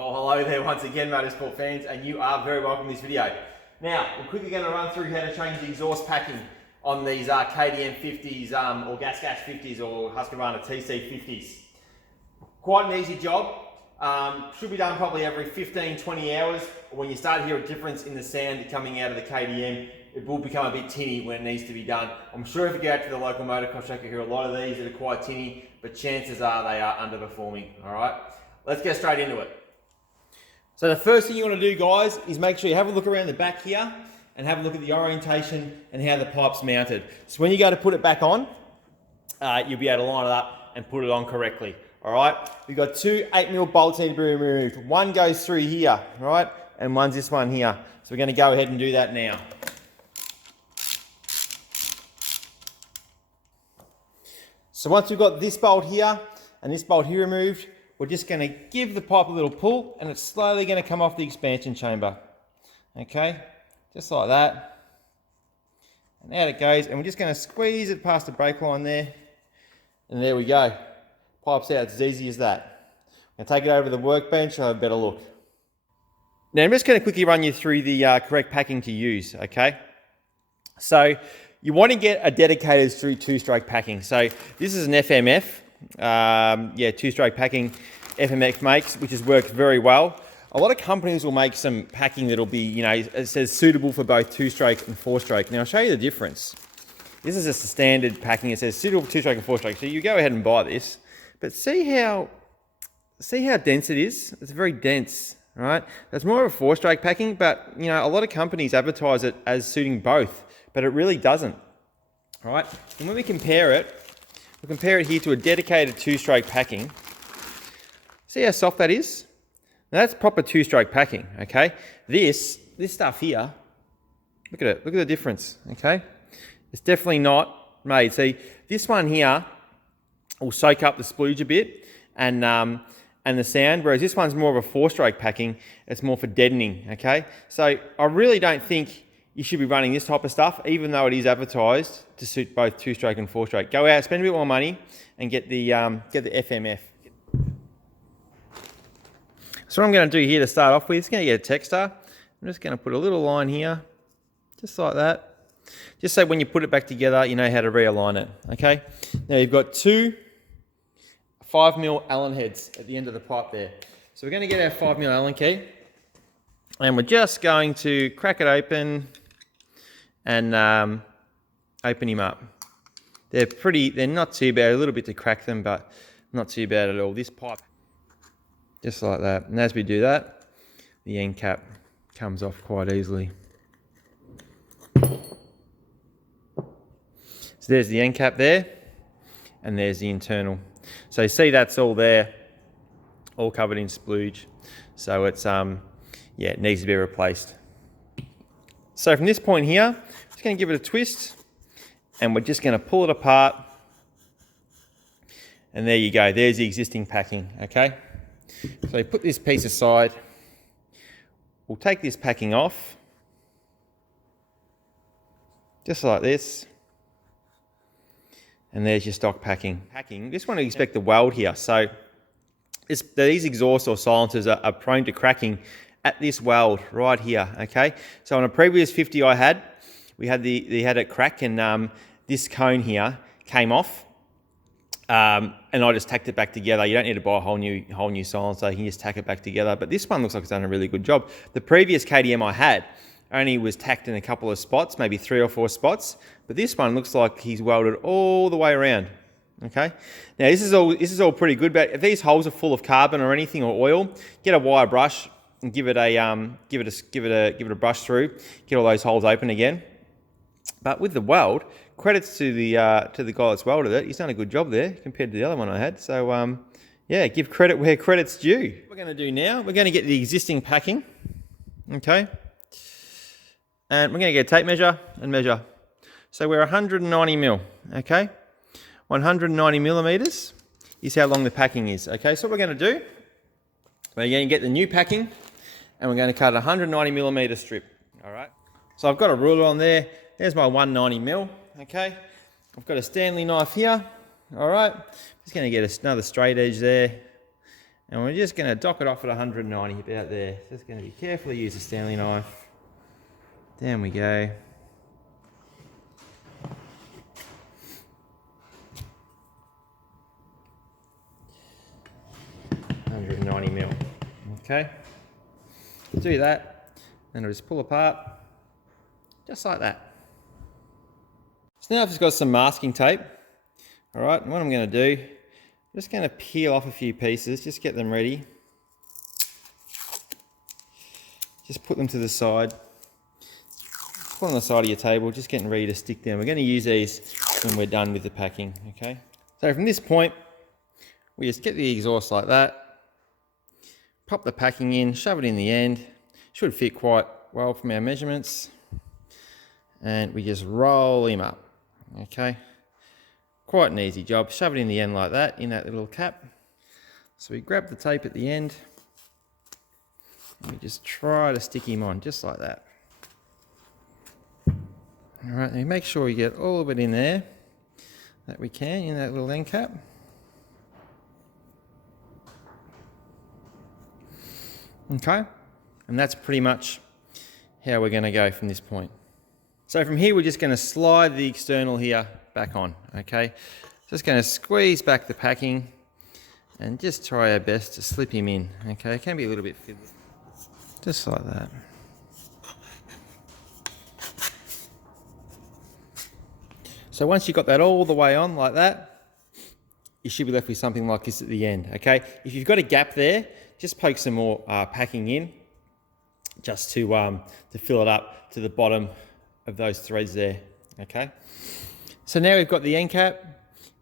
Well, hello there once again, motorsport fans, and you are very welcome to this video. Now, we're quickly going to run through how to change the exhaust packing on these KTM50s or Gas 50s or Husqvarna TC50s. Quite an easy job. Should be done probably every 15-20 hours. When you start to hear a difference in the sound coming out of the KTM, it will become a bit tinny when it needs to be done. I'm sure if you go out to the local motocross track, you hear a lot of these that are quite tinny, but chances are they are underperforming. All right, let's get straight into it. So the first thing you want to do, guys, is make sure you have a look around the back here and have a look at the orientation and how the pipe's mounted. So when you go to put it back on, you'll be able to line it up and put it on correctly. All right, we've got two 8mm bolts need to be removed. One goes through here, right, and one's this one here. So we're going to go ahead and do that now. So once we've got this bolt here and this bolt here removed, we're just going to give the pipe a little pull and it's slowly going to come off the expansion chamber. Okay, just like that. And out it goes, and we're just going to squeeze it past the brake line there. And there we go. Pipe's out, it's as easy as that. I'm going to take it over to the workbench and have a better look. Now I'm just going to quickly run you through the correct packing to use, okay? So you want to get a dedicated two-stroke packing. So this is an FMF. Two-stroke packing FMF makes, which has worked very well. A lot of companies will make some packing that'll be, you know, it says suitable for both two-stroke and four-stroke. Now I'll show you the difference. This is just a standard packing. It says suitable for two-stroke and four-stroke. So you go ahead and buy this, but see how dense it is. It's very dense, right? It's more of a four-stroke packing, but you know, a lot of companies advertise it as suiting both, but it really doesn't. All right, and when we compare it, we'll compare it here to a dedicated two-stroke packing. See how soft that is? Now that's proper two-stroke packing, okay? This stuff here, look at it, look at the difference, okay? It's definitely not made. See, this one here will soak up the splooge a bit and the sound, whereas this one's more of a four-stroke packing. It's more for deadening, okay? So I really don't think you should be running this type of stuff, even though it is advertised to suit both two-stroke and four-stroke. Go out, spend a bit more money, and get the FMF. So what I'm going to do here to start off with is going to get a texter. I'm just going to put a little line here, just like that. Just so when you put it back together, you know how to realign it, okay? Now you've got two 5mm Allen heads at the end of the pipe there. So we're going to get our 5mm Allen key, and we're just going to crack it open and open him up. They're not too bad, a little bit to crack them, but not too bad at all. This pipe, just like that. And as we do that, the end cap comes off quite easily. So there's the end cap there, and there's the internal. So you see that's all there, all covered in splooge. So it's, it needs to be replaced. So from this point here, just going to give it a twist, and we're just going to pull it apart. And there you go, there's the existing packing, okay? So you put this piece aside. We'll take this packing off, just like this. And there's your stock packing. This one, you expect the weld here. So these exhausts or silencers are prone to cracking at this weld right here, okay? So on a previous 50 I had, they had it crack, and this cone here came off, and I just tacked it back together. You don't need to buy a whole new silencer. You can just tack it back together. But this one looks like it's done a really good job. The previous KTM I had only was tacked in a couple of spots, maybe 3 or 4 spots. But this one looks like he's welded all the way around. Okay. Now this is all pretty good. But if these holes are full of carbon or anything or oil, get a wire brush and give it a brush through. Get all those holes open again. But with the weld, credits to the guy that's welded it. He's done a good job there compared to the other one I had. So give credit where credit's due. What we're going to do now, we're going to get the existing packing. Okay. And we're going to get a tape measure and measure. So we're 190mm, okay? 190 millimeters is how long the packing is, okay? So what we're going to do, we're going to get the new packing, and we're going to cut a 190mm strip, all right? So I've got a ruler on there. There's my 190mm, okay? I've got a Stanley knife here, all right? Just going to get another straight edge there, And we're just going to dock it off at 190, about there. Just going to be carefully use a Stanley knife. Down we go. $190mm. Okay. Do that, and I'll just pull apart, just like that. So now I've just got some masking tape. All right, and what I'm going to do, I'm just going to peel off a few pieces, just get them ready. Just put them to the side. Put on the side of your table, just getting ready to stick them. We're going to use these when we're done with the packing, okay? So from this point, we just get the exhaust like that, pop the packing in, shove it in the end. Should fit quite well from our measurements. And we just roll him up, okay? Quite an easy job. Shove it in the end like that, in that little cap. So we grab the tape at the end, and we just try to stick him on, just like that. All right, now make sure you get all of it in there that we can, in that little end cap. Okay, and that's pretty much how we're going to go from this point. So from here, we're just going to slide the external here back on, okay? Just going to squeeze back the packing and just try our best to slip him in, okay? It can be a little bit fiddly. Just like that. So once you've got that all the way on like that, you should be left with something like this at the end, okay? If you've got a gap there, just poke some more packing in, just to fill it up to the bottom of those threads there, okay? So now we've got the end cap,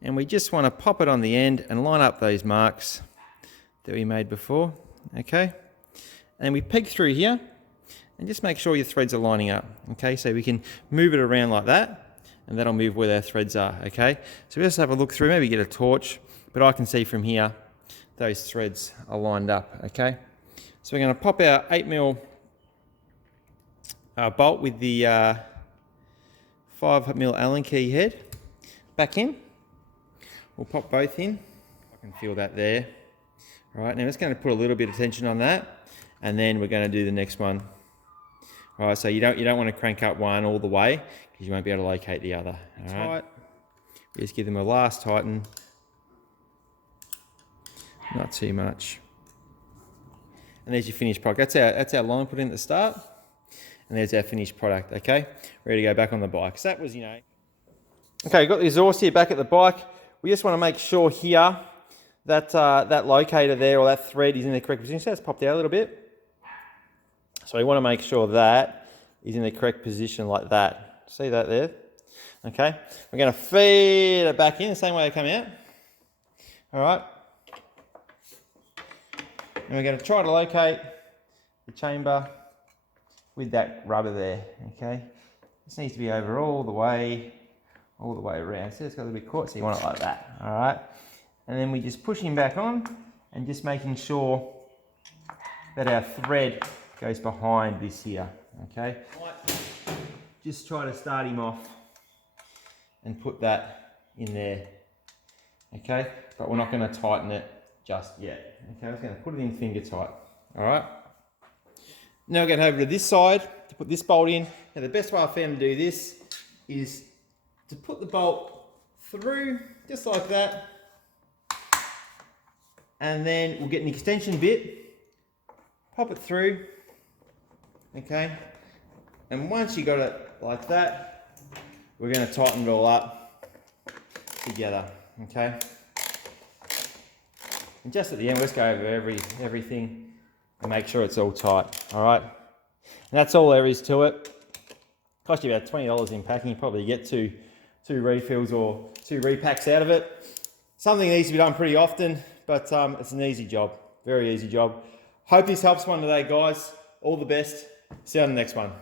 and we just want to pop it on the end and line up those marks that we made before, okay? And we peg through here, and just make sure your threads are lining up, okay? So we can move it around like that, and that'll move where our threads are, okay? So we just have a look through, maybe get a torch, but I can see from here those threads are lined up, okay? So we're going to pop our 8mm bolt with the 5mm Allen key head back in. We'll pop both in. I can feel that there. All right, now I'm just going to put a little bit of tension on that, and then we're going to do the next one. All right, so you don't want to crank up one all the way because you won't be able to locate the other. All right, just give them a last tighten. Not too much. And there's your finished product. That's our line put in at the start. And there's our finished product, okay? Ready to go back on the bike. So that was, Okay, we've got the exhaust here back at the bike. We just want to make sure here that that locator there, or that thread, is in the correct position. So it's popped out a little bit. So we want to make sure that is in the correct position like that. See that there? Okay. We're going to feed it back in the same way they come out. All right. And we're going to try to locate the chamber with that rubber there, okay? This needs to be over all the way around. So it's got a little bit caught, so you want it like that, all right? And then we just push him back on, and just making sure that our thread goes behind this here, okay? Just try to start him off and put that in there, okay? But we're not going to tighten it just yet. Okay, I'm just going to put it in finger tight. All right. Now we're going to over to this side to put this bolt in. Now the best way I found to do this is to put the bolt through just like that, and then we'll get an extension bit, pop it through, okay, and once you got it like that, we're going to tighten it all up together, okay. And just at the end, let's go over everything and make sure it's all tight, all right? And that's all there is to it. Cost you about $20 in packing. You probably get two refills or 2 repacks out of it. Something that needs to be done pretty often, but it's an easy job, very easy job. Hope this helps one today, guys. All the best. See you on the next one.